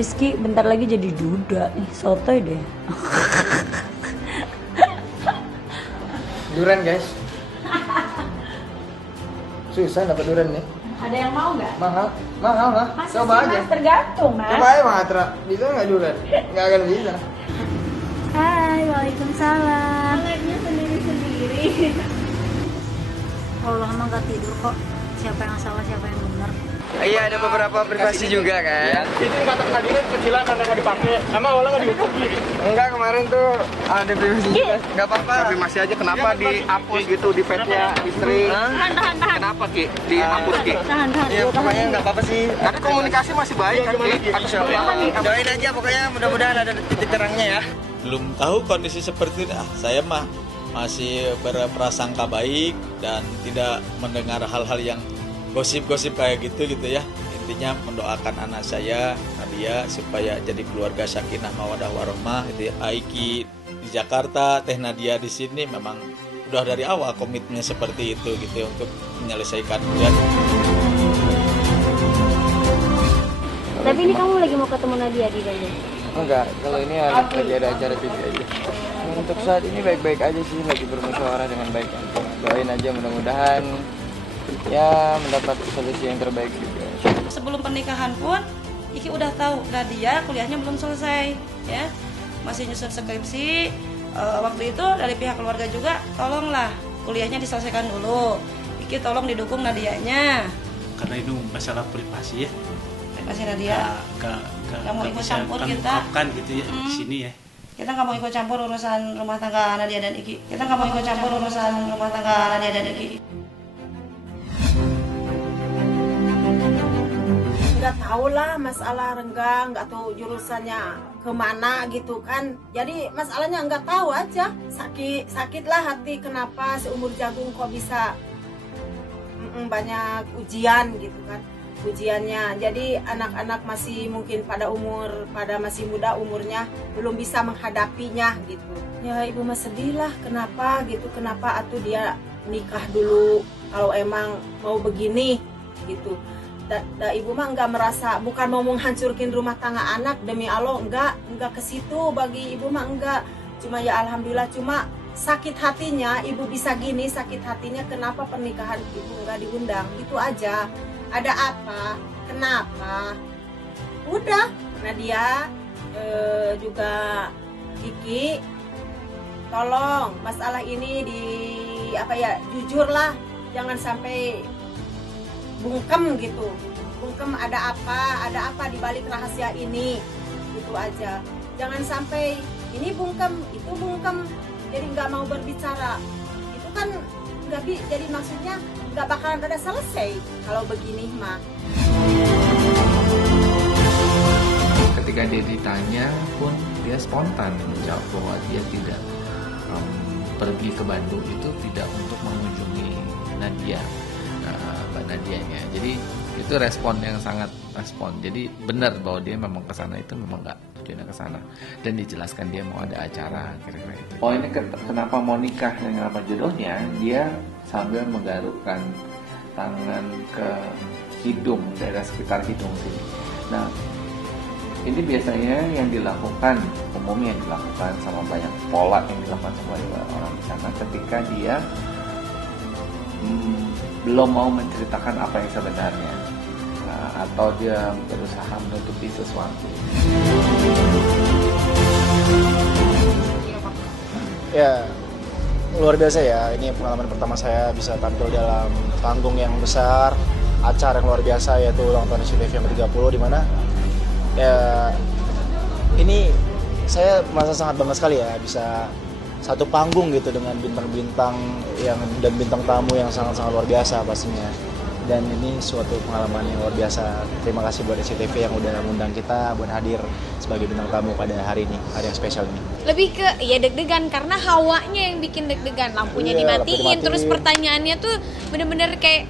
Rizky bentar lagi jadi duda nih, sotoy deh. Durian guys. Susah dapat durian nih. Ada yang mau nggak? Mahal lah. Masa Coba sih, aja. Mas? Tergantung, Mas. Coba aja Bang Atra. Bisa nggak durian? Nggak akan bisa. Hai, waalaikumsalam. Live-nya sendiri-sendiri. Kalau lama nggak tidur kok. Siapa yang salah, siapa yang benar? Iya, ada beberapa privasi juga kan. Itu kata hadirin kecilan karena nggak dipakai. Emang awalnya nggak dihukum? Enggak, kemarin tuh ada privasi juga. Nggak apa-apa. Tapi masih aja kenapa dihapus gitu di petnya istri? Tahan. Kenapa Ki? Dihapus Ki? Tahan. Ya pokoknya nggak apa-apa sih. Tapi komunikasi masih baik kan Ki? Doain aja pokoknya mudah-mudahan ada titik terangnya ya. Belum tahu kondisi seperti itu. Saya mah masih berprasangka baik dan tidak mendengar hal-hal yang gosip-gosip kayak gitu ya. Intinya mendoakan anak saya Nadia supaya jadi keluarga sakinah mawadah warahmah gitu ya. Aiki di Jakarta, Teh Nadia di sini memang udah dari awal komitmennya seperti itu gitu ya, untuk menyelesaikan ya. Tapi ini kamu lagi mau ketemu Nadia di Bandung? Enggak, kalau ini lagi ada acara cuti aja. Untuk saat ini baik-baik aja sih, lagi bermusyawarah dengan baik. Doain aja mudah-mudahan ya mendapat solusi yang terbaik juga. Sebelum pernikahan pun Iki udah tahu Nadia kuliahnya belum selesai ya, masih nyusun skripsi. Waktu itu dari pihak keluarga juga tolonglah kuliahnya diselesaikan dulu. Iki tolong didukung Nadianya. Karena itu masalah privasi ya. Privasi Nadia. Nggak mau ikut campur kita. Kan gitu ya di sini ya. Kita nggak mau ikut campur urusan rumah tangga Nadia dan Iki. Kita nggak mau ikut campur urusan rumah tangga Nadia dan Iki. Nggak tahu lah masalah renggang, nggak tahu jurusannya kemana gitu kan. Jadi masalahnya nggak tahu aja. Sakitlah hati kenapa seumur jagung kok bisa banyak ujian gitu kan. Ujiannya. Jadi anak-anak masih mungkin pada masih muda umurnya belum bisa menghadapinya gitu. Ya ibu mah sedih lah kenapa gitu. Kenapa atuh dia nikah dulu kalau emang mau begini gitu. Ibu mah nggak merasa, bukan mau menghancurkan rumah tangga anak, demi Allah nggak ke situ. Bagi ibu mah nggak, cuma ya alhamdulillah, cuma sakit hatinya ibu bisa gini, sakit hatinya kenapa pernikahan ibu nggak diundang, itu aja. Ada apa, kenapa, udah. Nadia juga Kiki, tolong masalah ini jujurlah, jangan sampai bungkem gitu. Bungkem ada apa di balik rahasia ini, gitu aja. Jangan sampai ini bungkem, itu bungkem, jadi nggak mau berbicara. Itu kan jadi maksudnya nggak bakalan ada selesai kalau begini mah. Ketika dia ditanya pun dia spontan menjawab bahwa dia tidak pergi ke Bandung itu tidak untuk mengunjungi Nadia. Mbak Nadianya. Jadi itu respon yang sangat respon. Jadi benar bahwa dia memang ke sana itu memang nggak tujuannya ke sana, dan dijelaskan dia mau ada acara kira-kira itu. Oh ini kenapa mau nikah dengan apa jodohnya? Dia sambil menggarukkan tangan ke hidung, daerah sekitar hidung sini. Nah ini biasanya yang dilakukan, umumnya yang dilakukan sama banyak pola yang dilakukan sama orang di sana ketika dia belum mau menceritakan apa yang sebenarnya, atau dia berusaha menutupi sesuatu. Ya, luar biasa ya. Ini pengalaman pertama saya bisa tampil dalam panggung yang besar, acara yang luar biasa, yaitu ulang tahun SCTV yang ke-30, di mana ya ini saya merasa sangat bangga sekali ya bisa satu panggung gitu dengan bintang-bintang dan bintang tamu yang sangat-sangat luar biasa pastinya. Dan ini suatu pengalaman yang luar biasa. Terima kasih buat SCTV yang udah mengundang kita buat hadir sebagai bintang tamu pada hari ini, hari yang spesial ini. Lebih ke ya deg-degan karena hawanya yang bikin deg-degan, lampunya dimatiin, terus pertanyaannya tuh bener-bener kayak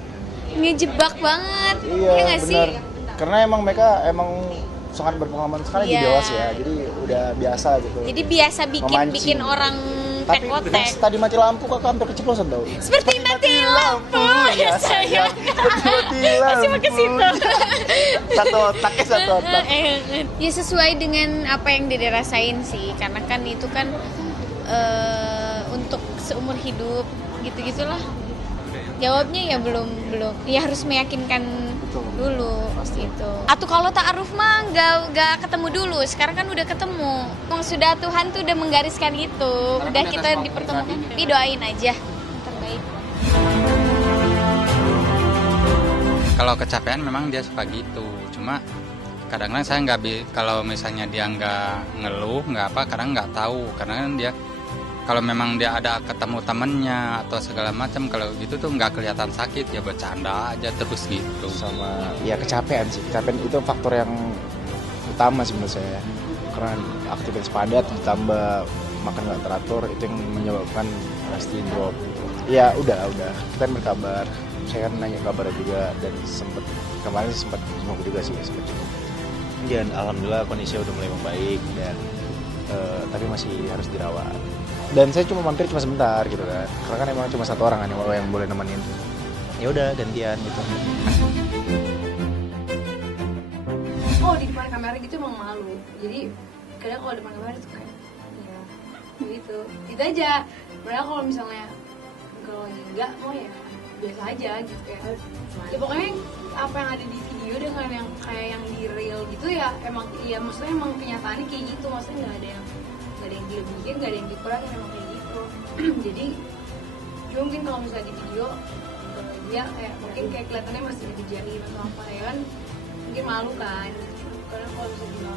ngejebak banget. Iya ya nggak sih? Karena emang mereka sangat berpengalaman sekali di Dewas ya, jadi udah biasa gitu. Jadi biasa bikin orang Tapi tek-otek. tadi mati lampu kakak hampir keceplosan tau. Seperti mati lampu ya sayang. Masih pakai situ. Satu otaknya satu otak. Ya sesuai dengan apa yang dia rasain sih, karena kan itu kan untuk seumur hidup gitu-gitulah. Jawabnya ya belum ya harus meyakinkan dulu pasti itu. Atau kalau ta'aruf mah nggak ketemu dulu, sekarang kan udah ketemu. Sudah Tuhan tuh udah menggariskan itu, udah kita dipertemukan. Tapi doain aja yang terbaik. Kalau kecapean memang dia suka gitu, cuma kadang-kadang saya kalau misalnya dia nggak ngeluh nggak apa, kadang nggak tahu karena kan dia kalau memang dia ada ketemu temennya atau segala macam, kalau gitu tuh nggak kelihatan sakit, ya bercanda aja terus gitu. Sama ya kecapean sih, kecapean itu faktor yang utama sih menurut saya, karena aktivitas padat ditambah makan nggak teratur itu yang menyebabkan pasti drop gitu. Ya udah kita berkabar, saya kan nanya kabarnya juga dan kemarin sempat jenguk juga sih, sempat jenguk. Dan alhamdulillah kondisi udah mulai membaik dan tapi masih harus dirawat. Dan saya cuma mampir cuma sebentar gitu kan, karena kan emang cuma satu orang kan yang boleh nemenin. Ya udah gantian gitu. Oh di depan kamera gitu emang malu, jadi kadang kalau depan kamera tuh kayak ya gitu aja. Padahal kalau misalnya kalau enggak mau ya biasa aja gitu kayak ya pokoknya apa yang ada di video dengan yang kayak yang di real gitu ya emang ya maksudnya emang kenyataannya kayak gitu, maksudnya nggak ada yang dilebihin, nggak ada yang dikurangin, emang kayak gitu. Jadi mungkin kalau misalnya di video dia kayak mungkin kayak kelihatannya masih dijarin atau apa ya kan, mungkin malu kan. Karena kalau misalnya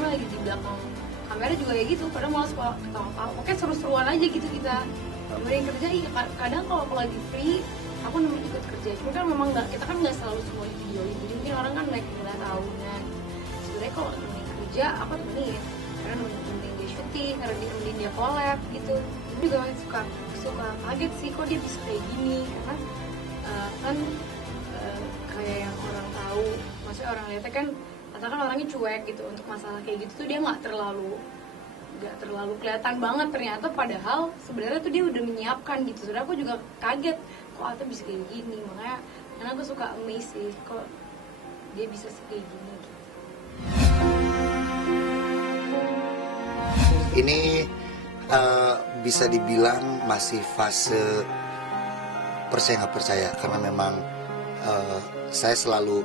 lagi di belakang kamera juga kayak gitu, kadang malas kalau ketawa-tawa. Oke seru-seruan aja gitu kita. Yang kerja kadang kalau lagi free aku nemenin ikut kerja, cuma kan memang kita kan nggak selalu semua di video, jadi mungkin orang kan nggak tahu kan. Sebenarnya kalau nemenin kerja aku temenin, karena nemenin dia syuting, karena nemenin dia collab gitu. Itu juga suka kaget sih kok dia bisa kayak gini, karena kan kayak yang orang tahu, maksudnya orang lihatnya kan katakan orangnya cuek gitu, untuk masalah kayak gitu tuh dia nggak terlalu kelihatan banget ternyata, padahal sebenarnya tuh dia udah menyiapkan gitu. Sebenarnya aku juga kaget kok Ata bisa kayak gini, makanya karena aku suka amazed sih kok dia bisa kayak gini gitu. Ini bisa dibilang masih fase percaya nggak percaya, karena memang saya selalu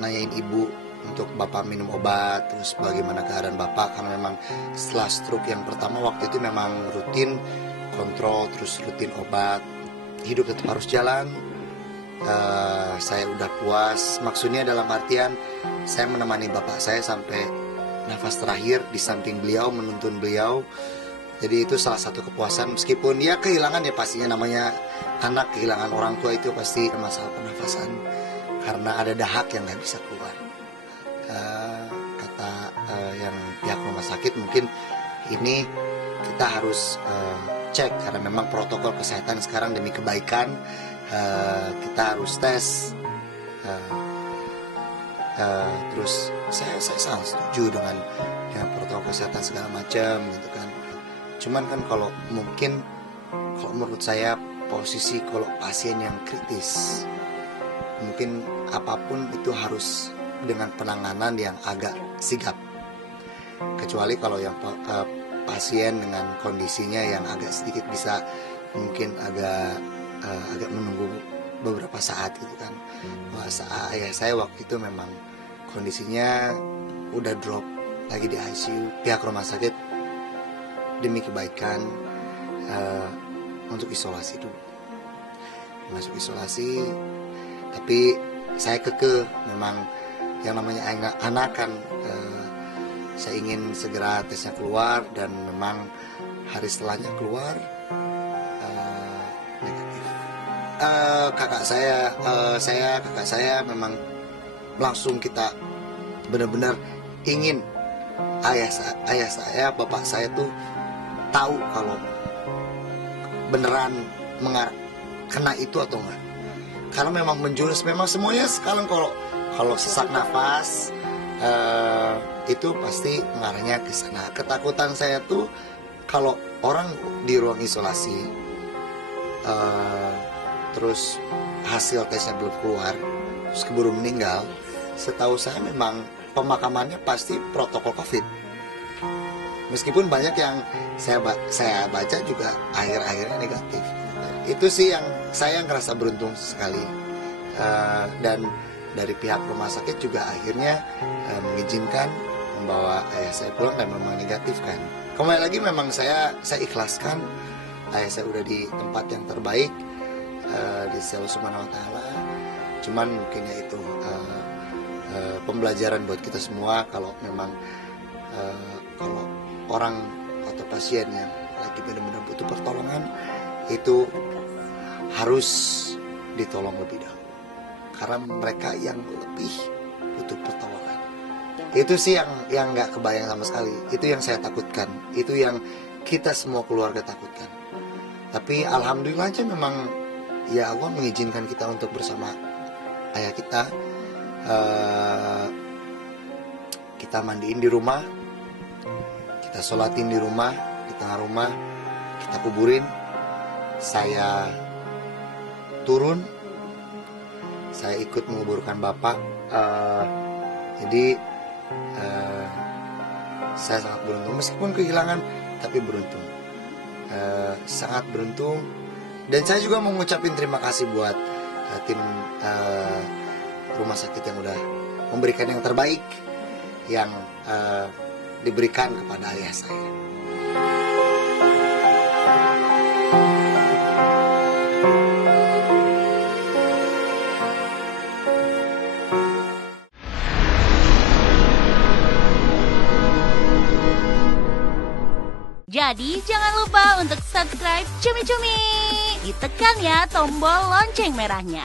nanyain ibu untuk bapak minum obat, terus bagaimana keadaan bapak, karena memang setelah stroke yang pertama waktu itu memang rutin kontrol, terus rutin obat, hidup tetap harus jalan. Saya udah puas, maksudnya dalam artian saya menemani bapak saya sampai nafas terakhir di samping beliau, menuntun beliau. Jadi itu salah satu kepuasan, meskipun ya kehilangan ya pastinya, namanya anak kehilangan orang tua itu pasti masalah pernafasan, karena ada dahak yang nggak bisa keluar. Kata yang pihak rumah sakit, mungkin ini kita harus cek, karena memang protokol kesehatan sekarang demi kebaikan kita harus tes. Terus saya sangat setuju dengan protokol kesehatan segala macam gitu kan. Cuman kan kalau menurut saya posisi kalau pasien yang kritis, mungkin apapun itu harus dengan penanganan yang agak sigap. Kecuali kalau yang pasien dengan kondisinya yang agak sedikit bisa mungkin agak menunggu beberapa saat gitu kan. Ayah saya waktu itu memang kondisinya udah drop lagi di ICU. Pihak rumah sakit demi kebaikan untuk isolasi dulu, masuk isolasi. Tapi saya kekeh, memang yang namanya anak kan saya ingin segera tesnya keluar, dan memang hari setelahnya keluar negatif. Kakak saya memang langsung kita benar-benar ingin ayah saya, bapak saya tuh tahu kalau beneran kena itu atau enggak. Karena memang menjurus, memang semuanya sekarang kalau sesak nafas itu pasti mengarahnya ke sana. Ketakutan saya tuh kalau orang di ruang isolasi terus hasil tesnya belum keluar, terus keburu meninggal, setahu saya memang pemakamannya pasti protokol COVID. Meskipun banyak yang saya baca juga akhir-akhirnya negatif. Itu sih yang saya ngerasa beruntung sekali. Dan dari pihak rumah sakit juga akhirnya mengizinkan membawa ayah saya pulang dan memang negatif kan. Kembali lagi memang saya ikhlaskan, ayah saya udah di tempat yang terbaik di sisi Allah Subhanahu wa Ta'ala. Cuman mungkin ya itu pembelajaran buat kita semua, kalau memang kalau orang atau pasien yang lagi benar-benar butuh pertolongan itu harus ditolong lebih dahulu, karena mereka yang lebih butuh pertolongan. Itu sih yang nggak kebayang sama sekali. Itu yang saya takutkan, itu yang kita semua keluarga takutkan. Tapi alhamdulillah aja memang ya Allah mengizinkan kita untuk bersama ayah kita. Kita mandiin di rumah, kita sholatin di rumah, di tengah rumah, kita kuburin. Saya turun, saya ikut menguburkan bapak. Jadi saya sangat beruntung, meskipun kehilangan tapi beruntung, sangat beruntung. Dan saya juga mau ngucapin terima kasih buat tim rumah sakit yang udah memberikan yang terbaik yang diberikan kepada ayah saya. Jadi jangan lupa untuk subscribe Cumi Cumi. Ditekan ya tombol lonceng merahnya.